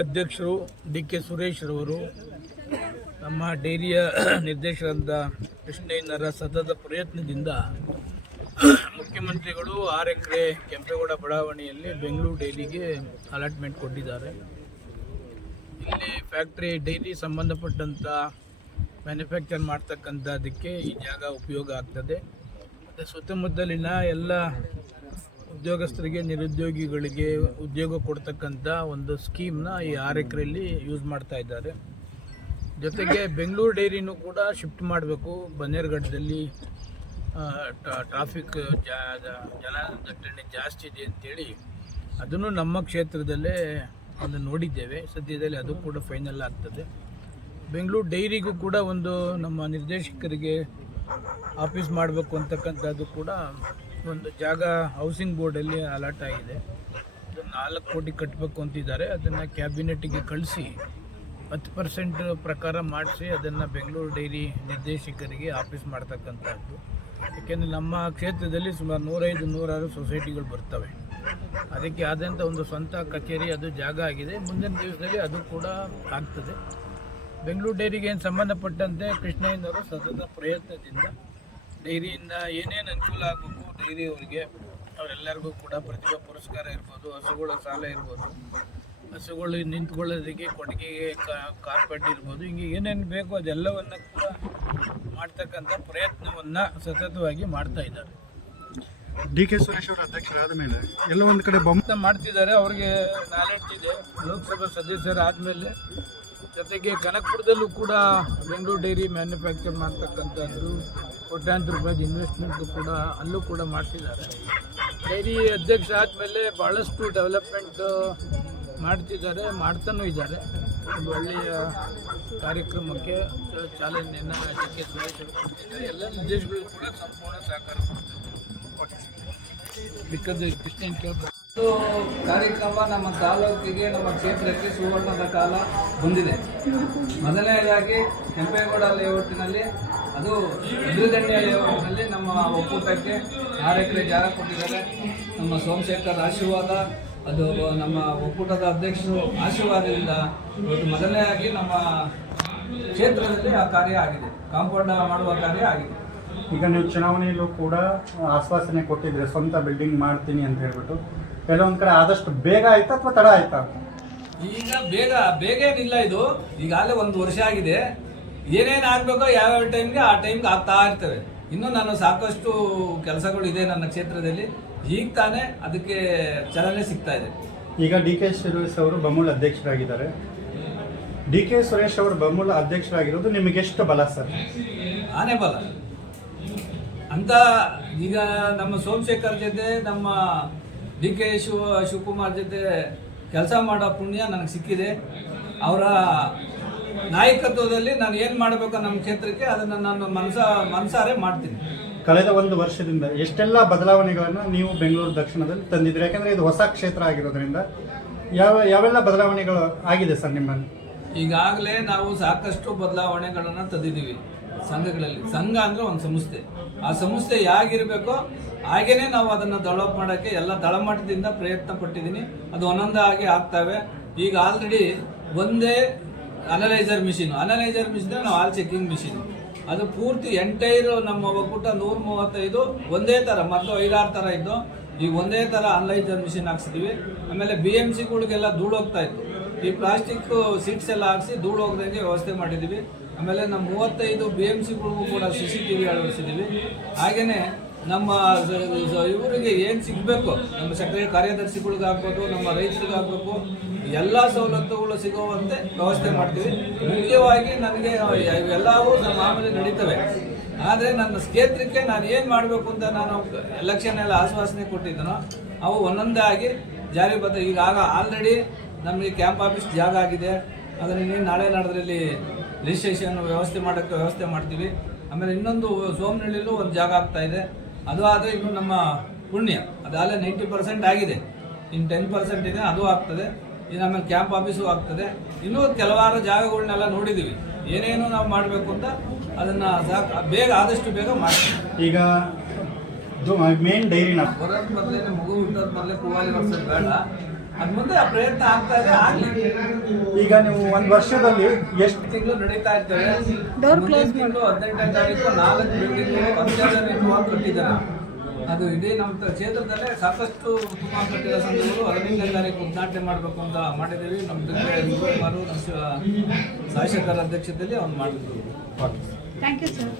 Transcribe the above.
ಅಧ್ಯಕ್ಷರು ಡಿ.ಕೆ. ಸುರೇಶ್ ರವರು ನಮ್ಮ ಡೈರಿಯ ನಿರ್ದೇಶಕರಾದ ಕೃಷ್ಣಯ್ಯನವರ ಸತತ ಪ್ರಯತ್ನದಿಂದ ಮುಖ್ಯಮಂತ್ರಿಗಳು 6 ಎಕರೆ ಕೆಂಪೇಗೌಡ ಬಡಾವಣೆಯಲ್ಲಿ ಬೆಂಗಳೂರು ಡೈರಿಗೆ ಅಲಾಟ್ಮೆಂಟ್ ಕೊಟ್ಟಿದ್ದಾರೆ. ಇಲ್ಲಿ ಫ್ಯಾಕ್ಟ್ರಿ ಡೈರಿ ಸಂಬಂಧಪಟ್ಟಂಥ ಮ್ಯಾನುಫ್ಯಾಕ್ಚರ್ ಮಾಡ್ತಕ್ಕಂಥದ್ದಕ್ಕೆ ಈ ಜಾಗ ಉಪಯೋಗ ಆಗ್ತದೆ. ಮತ್ತು ಸುತ್ತಮುತ್ತಲಿನ ಎಲ್ಲ ಉದ್ಯೋಗಸ್ಥರಿಗೆ, ನಿರುದ್ಯೋಗಿಗಳಿಗೆ ಉದ್ಯೋಗ ಕೊಡ್ತಕ್ಕಂಥ ಒಂದು ಸ್ಕೀಮ್ನ ಈ 6 ಎಕರೆಯಲ್ಲಿ ಯೂಸ್ ಮಾಡ್ತಾ ಇದ್ದಾರೆ. ಜೊತೆಗೆ ಬೆಂಗಳೂರು ಡೈರಿನೂ ಕೂಡ ಶಿಫ್ಟ್ ಮಾಡಬೇಕು. ಬನ್ನೇರುಘಟ್ಟದಲ್ಲಿ ಟ್ರಾಫಿಕ್ ಜನದಟ್ಟಣೆ ಜಾಸ್ತಿ ಇದೆ ಅಂತೇಳಿ ಅದನ್ನು ನಮ್ಮ ಕ್ಷೇತ್ರದಲ್ಲೇ ಒಂದು ನೋಡಿದ್ದೇವೆ. ಸದ್ಯದಲ್ಲಿ ಅದು ಕೂಡ ಫೈನಲ್ ಆಗ್ತದೆ. ಬೆಂಗಳೂರು ಡೈರಿಗೂ ಕೂಡ ಒಂದು ನಮ್ಮ ನಿರ್ದೇಶಕರಿಗೆ ಆಫೀಸ್ ಮಾಡಬೇಕು ಅಂತಕ್ಕಂಥದ್ದು ಕೂಡ ಒಂದು ಜಾಗ ಹೌಸಿಂಗ್ ಬೋರ್ಡಲ್ಲಿ ಅಲಾಟ್ ಆಗಿದೆ. ಅದು 4 ಕೋಟಿ ಕಟ್ಟಬೇಕು ಅಂತಿದ್ದಾರೆ. ಅದನ್ನು ಕ್ಯಾಬಿನೆಟ್ಗೆ ಕಳಿಸಿ 10% ಪ್ರಕಾರ ಮಾಡಿಸಿ ಅದನ್ನು ಬೆಂಗಳೂರು ಡೈರಿ ನಿರ್ದೇಶಕರಿಗೆ ಆಫೀಸ್ ಮಾಡ್ತಕ್ಕಂಥದ್ದು. ಏಕೆಂದರೆ ನಮ್ಮ ಕ್ಷೇತ್ರದಲ್ಲಿ ಸುಮಾರು 105-106 ಸೊಸೈಟಿಗಳು ಬರ್ತವೆ. ಅದಕ್ಕೆ ಆದಂಥ ಒಂದು ಸ್ವಂತ ಕಚೇರಿ, ಅದು ಜಾಗ ಆಗಿದೆ. ಮುಂದಿನ ದಿವಸದಲ್ಲಿ ಅದು ಕೂಡ ಆಗ್ತದೆ. ಬೆಂಗಳೂರು ಡೈರಿಗೆ ಏನು ಸಂಬಂಧಪಟ್ಟಂತೆ ಕೃಷ್ಣಯ್ಯನವರು ಸತತ ಪ್ರಯತ್ನದಿಂದ ಡೈರಿಯಿಂದ ಏನೇನು ಅನುಕೂಲ ಆಗಬೇಕು ಡೈರಿಯವರಿಗೆ, ಅವರೆಲ್ಲರಿಗೂ ಕೂಡ ಪ್ರತಿಭಾ ಪುರಸ್ಕಾರ ಇರ್ಬೋದು, ಹಸುಗಳ ಸಾಲ ಇರ್ಬೋದು, ಹಸುಗಳು ನಿಂತ್ಕೊಳ್ಳೋದಕ್ಕೆ ಕೊಟ್ಟಿಗೆಗೆ ಕಾರ್ಪೆಟ್ ಇರ್ಬೋದು, ಹಿಂಗೆ ಏನೇನು ಬೇಕೋ ಅದೆಲ್ಲವನ್ನು ಕೂಡ ಮಾಡ್ತಕ್ಕಂಥ ಪ್ರಯತ್ನವನ್ನು ಸತತವಾಗಿ ಮಾಡ್ತಾ ಇದ್ದಾರೆ. ಡಿ.ಕೆ. ಸುರೇಶ್ ಅವರ ಅಧ್ಯಕ್ಷರಾದ ಮೇಲೆ ಎಲ್ಲ ಒಂದು ಕಡೆ ಬಹುಮತ ಮಾಡ್ತಿದ್ದಾರೆ. ಅವ್ರಿಗೆ ನಾಲೆಡ್ಜ್ ಇದೆ. ಲೋಕಸಭಾ ಸದಸ್ಯರಾದಮೇಲೆ ಜೊತೆಗೆ ಕನಕಪುರದಲ್ಲೂ ಕೂಡ ಬೆಂಗಳೂರು ಡೈರಿ ಮ್ಯಾನುಫ್ಯಾಕ್ಚರ್ ಮಾಡ್ತಕ್ಕಂಥದ್ದು ಕೋಟ್ಯಾಂತರ ರೂಪಾಯಿ ಇನ್ವೆಸ್ಟ್ಮೆಂಟು ಕೂಡ ಅಲ್ಲೂ ಕೂಡ ಮಾಡ್ತಿದ್ದಾರೆ. ಡೈರಿ ಅಧ್ಯಕ್ಷ ಆದಮೇಲೆ ಭಾಳಷ್ಟು ಡೆವಲಪ್ಮೆಂಟ್ ಮಾಡ್ತಿದ್ದಾರೆ, ಮಾಡ್ತಾನೂ ಇದ್ದಾರೆ. ಒಂದು ಒಳ್ಳೆಯ ಕಾರ್ಯಕ್ರಮಕ್ಕೆ ಚಾಲನೆಯನ್ನು ಡಿ.ಕೆ. ಸುರೇಶ್ ಅವರು ಕೊಡ್ತಿದ್ದಾರೆ. ಎಲ್ಲ ನಿರ್ದೇಶಕರು ಕೂಡ ಸಂಪೂರ್ಣ ಸಹಕಾರ ಕೊಡ್ತಾರೆ. ಬೇಕಾದ್ರೆ ಕೃಷ್ಣನ್ ಕೇಳ್ತಾರೆ. ಕಾರ್ಯಕ್ರಮ ನಮ್ಮ ತಾಲೂಕಿಗೆ, ನಮ್ಮ ಕ್ಷೇತ್ರಕ್ಕೆ ಸುವರ್ಣದ ಕಾಲ ಬಂದಿದೆ. ಮೊದಲನೇದಾಗಿ ಕೆಂಪೇಗೌಡ ಲೇಔಟಿನಲ್ಲಿ, ಅದು ಎದುರುಗಣ್ಯ ಲೇಔಟಿನಲ್ಲಿ ನಮ್ಮ ಒಕ್ಕೂಟಕ್ಕೆ 6 ಎಕರೆ ಜಾಗ ಕೊಟ್ಟಿದ್ದಾರೆ. ನಮ್ಮ ಸೋಮಶೇಖರ್ ಆಶೀರ್ವಾದ, ಅದು ನಮ್ಮ ಒಕ್ಕೂಟದ ಅಧ್ಯಕ್ಷರು ಆಶೀರ್ವಾದದಿಂದ ಇವತ್ತು ಮೊದಲನೇದಾಗಿ ನಮ್ಮ ಕ್ಷೇತ್ರದಲ್ಲಿ ಆ ಕಾರ್ಯ ಆಗಿದೆ, ಕಾಂಪೌಂಡ್ ಮಾಡುವ ಕಾರ್ಯ ಆಗಿದೆ. ಈಗ ನೀವು ಚುನಾವಣೆಯಲ್ಲೂ ಕೂಡ ಆಶ್ವಾಸನೆ ಕೊಟ್ಟಿದ್ರೆ ಸ್ವಂತ ಬಿಲ್ಡಿಂಗ್ ಮಾಡ್ತೀನಿ ಅಂತ ಹೇಳ್ಬಿಟ್ಟು, ಕೆಲವೊಂದು ಕಡೆ ಆದಷ್ಟು ಬೇಗ ಆಯ್ತಾ ಅಥವಾ ತಡ ಆಯ್ತಾ? ಈಗ ಬೇಗ ಏನಿಲ್ಲ, ಇದು ಈಗಾಗಲೇ 1 ವರ್ಷ ಆಗಿದೆ. ಏನೇನು ಆಗಬೇಕೋ ಯಾವ್ಯಾವ ಟೈಮ್ಗೆ ಆ ಟೈಮ್ಗೆ ಆಗ್ತಾ ಇರ್ತವೆ. ಇನ್ನೂ ನಾನು ಸಾಕಷ್ಟು ಕೆಲಸಗಳು ಇದೆ ನನ್ನ ಕ್ಷೇತ್ರದಲ್ಲಿ. ಈಗ ತಾನೇ ಅದಕ್ಕೆ ಚಾಲನೆ ಸಿಗ್ತಾ ಇದೆ. ಈಗ ಡಿ.ಕೆ. ಸುರೇಶ್ ಅವರು ಬಮೂಲ್ ಅಧ್ಯಕ್ಷರಾಗಿದ್ದಾರೆ. ಡಿ.ಕೆ. ಸುರೇಶ್ ಅವರು ಬಮೂಲ್ ಅಧ್ಯಕ್ಷರಾಗಿರೋದು ನಿಮಗೆ ಎಷ್ಟು ಬಲ ಸರ್? ಆನೆ ಬಲ ಅಂತ. ಈಗ ನಮ್ಮ ಸೋಮಶೇಖರ್ ಜೊತೆ, ನಮ್ಮ ಡಿ.ಕೆ. ಶಿವಕುಮಾರ್ ಜೊತೆ ಕೆಲಸ ಮಾಡೋ ಪುಣ್ಯ ನನಗೆ ಸಿಕ್ಕಿದೆ. ಅವರ ನಾಯಕತ್ವದಲ್ಲಿ ನಾನು ಏನು ಮಾಡಬೇಕು ನಮ್ಮ ಕ್ಷೇತ್ರಕ್ಕೆ ಅದನ್ನು ನಾನು ಮನಸಾರೆ ಮಾಡ್ತೀನಿ. ಕಳೆದ 1 ವರ್ಷದಿಂದ ಎಷ್ಟೆಲ್ಲ ಬದಲಾವಣೆಗಳನ್ನು ನೀವು ಬೆಂಗಳೂರು ದಕ್ಷಿಣದಲ್ಲಿ ತಂದಿದ್ದೀರಿ? ಯಾಕಂದರೆ ಇದು ಹೊಸ ಕ್ಷೇತ್ರ ಆಗಿರೋದ್ರಿಂದ ಯಾವೆಲ್ಲ ಬದಲಾವಣೆಗಳು ಆಗಿದೆ ಸರ್ ನಿಮ್ಮಲ್ಲಿ? ಈಗಾಗಲೇ ನಾವು ಸಾಕಷ್ಟು ಬದಲಾವಣೆಗಳನ್ನು ತಂದಿದ್ದೀವಿ ಸಂಘಗಳಲ್ಲಿ. ಸಂಘ ಅಂದರೆ ಒಂದು ಸಂಸ್ಥೆ. ಆ ಸಂಸ್ಥೆ ಹೇಗಿರಬೇಕೋ ಹಾಗೇನೆ ನಾವು ಅದನ್ನು ಡೆವಲಪ್ ಮಾಡೋಕ್ಕೆ ಎಲ್ಲ ತಳಮಟ್ಟದಿಂದ ಪ್ರಯತ್ನ ಪಟ್ಟಿದ್ದೀನಿ. ಅದು ಒಂದೊಂದಾಗಿ ಆಗ್ತವೆ. ಈಗ ಆಲ್ರೆಡಿ ಒಂದೇ ಅನಲೈಸರ್ ಮಿಷಿನ್ ನಾವು ಆಲ್ ಚೆಕಿಂಗ್ ಮಿಷಿನ್, ಅದು ಪೂರ್ತಿ ಎಂಟೈರ್ ನಮ್ಮ ಒಕ್ಕೂಟ 135 ಒಂದೇ ಥರ, ಮೊದಲು 5-6 ಥರ ಇದ್ದು, ಈಗ ಒಂದೇ ಥರ ಅನಲೈಸರ್ ಮಿಷಿನ್ ಹಾಕ್ಸಿದ್ದೀವಿ. ಆಮೇಲೆ BMCಗಳಿಗೆಲ್ಲ ಧೂಳು ಹೋಗ್ತಾ ಇತ್ತು, ಈ ಪ್ಲಾಸ್ಟಿಕ್ ಸೀಟ್ಸ್ ಎಲ್ಲ ಹಾಕ್ಸಿ ಧೂಳು ಹೋಗ್ದಂಗೆ ವ್ಯವಸ್ಥೆ ಮಾಡಿದ್ದೀವಿ. ಆಮೇಲೆ ನಮ್ಮ 35 BMCಗಳಿಗೂ ಕೂಡ CCTV ಅಳವಡಿಸಿದ್ದೀವಿ. ಹಾಗೆಯೇ ನಮ್ಮ ಇವರಿಗೆ ಏನು ಸಿಗಬೇಕು, ನಮ್ಮ ಸಕ್ರಿಯ ಕಾರ್ಯದರ್ಶಿಗಳಿಗಾಗ್ಬೋದು, ನಮ್ಮ ರೈತರಿಗಾಗಬೇಕು, ಎಲ್ಲ ಸವಲತ್ತುಗಳು ಸಿಗುವಂತೆ ವ್ಯವಸ್ಥೆ ಮಾಡ್ತೀವಿ. ಮುಖ್ಯವಾಗಿ ನನಗೆ ಇವೆಲ್ಲವೂ ನಮ್ಮ ಮಾಮೂಲಿ ನಡೀತವೆ. ಆದರೆ ನನ್ನ ಕ್ಷೇತ್ರಕ್ಕೆ ನಾನು ಏನು ಮಾಡಬೇಕು ಅಂತ ನಾನು ಎಲೆಕ್ಷನ್ ಎಲ್ಲ ಆಶ್ವಾಸನೆ ಕೊಟ್ಟಿದ್ದನೋ ಅವು ಒಂದೊಂದಾಗಿ ಜಾರಿಬದ್ಧ. ಈಗ ಆಲ್ರೆಡಿ ನಮಗೆ ಕ್ಯಾಂಪ್ ಆಫೀಸ್ ಜಾಗ ಆಗಿದೆ. ಅದನ್ನು ನಾಳೆ ನಾಡದ್ರಲ್ಲಿ ರಿಜಿಸ್ಟ್ರೇಷನ್ ವ್ಯವಸ್ಥೆ ಮಾಡ್ತೀವಿ. ಆಮೇಲೆ ಇನ್ನೊಂದು ಸೋಮನಹಳ್ಳಿಲೂ ಒಂದು ಜಾಗ ಆಗ್ತಾ ಇದೆ. ಅದು ಆದರೆ ಇನ್ನು ನಮ್ಮ ಪುಣ್ಯ, ಅದಾಗಲೇ 90% ಆಗಿದೆ. ಇನ್ನು 10% ಇದೆ, ಅದು ಆಗ್ತದೆ. ಇನ್ನು ಆಮೇಲೆ ಕ್ಯಾಂಪ್ ಆಫೀಸು ಆಗ್ತದೆ. ಇನ್ನೂ ಕೆಲವಾರು ಜಾಗಗಳನ್ನೆಲ್ಲ ನೋಡಿದ್ದೀವಿ. ಏನೇನು ನಾವು ಮಾಡಬೇಕು ಅಂತ ಅದನ್ನು ಆದಷ್ಟು ಬೇಗ ಮಾಡ್ತೀವಿ. ಈಗ ಮೇನ್ ಡೈರಿನ ಬರೋದು ಮೊದಲೇ, ಮಗು ಹುಟ್ಟೋದು ಮೊದಲೇ ಕೂವಾಲಿ ವರ್ಷದ ಬೇಡ. ಅದ್ ಮುಂದೆ ಆ ಪ್ರಯತ್ನ ಆಗ್ತಾ ಇದೆ, ಆಗ್ಲಿ. ಈಗ ನೀವು ಒಂದು ವರ್ಷದಲ್ಲಿ ಎಷ್ಟು ತಿಂಗಳು ನಡೀತಾ ಇರ್ತೇವೆ. ಮುಂದಿನ ತಿಂಗಳು 18ನೇ ತಾರೀಕು 4 ಬಿಲ್ಡಿಂಗ್ಗಳು ಅತ್ಯಾಧುನಿಕವಾಗಿ ಕಟ್ಟಿದ್ದಾರೆ. ಅದು ಇಡೀ ನಮ್ಮ ಕ್ಷೇತ್ರದಲ್ಲೇ ಸಾಕಷ್ಟು ಉತ್ತಮ ಕಟ್ಟಿದ ಸಂಘಗಳು 15ನೇ ತಾರೀಕು ಉದ್ಘಾಟನೆ ಮಾಡಬೇಕು ಅಂತ ಮಾಡಿದ್ದೀವಿ. ನಮ್ಮ ಶಿವಕುಮಾರು ನಮ್ಮ ಶಾಸಕರ ಅಧ್ಯಕ್ಷತೆಯಲ್ಲಿ ಅವ್ನು ಮಾಡಿದ್ರು. Thank you sir.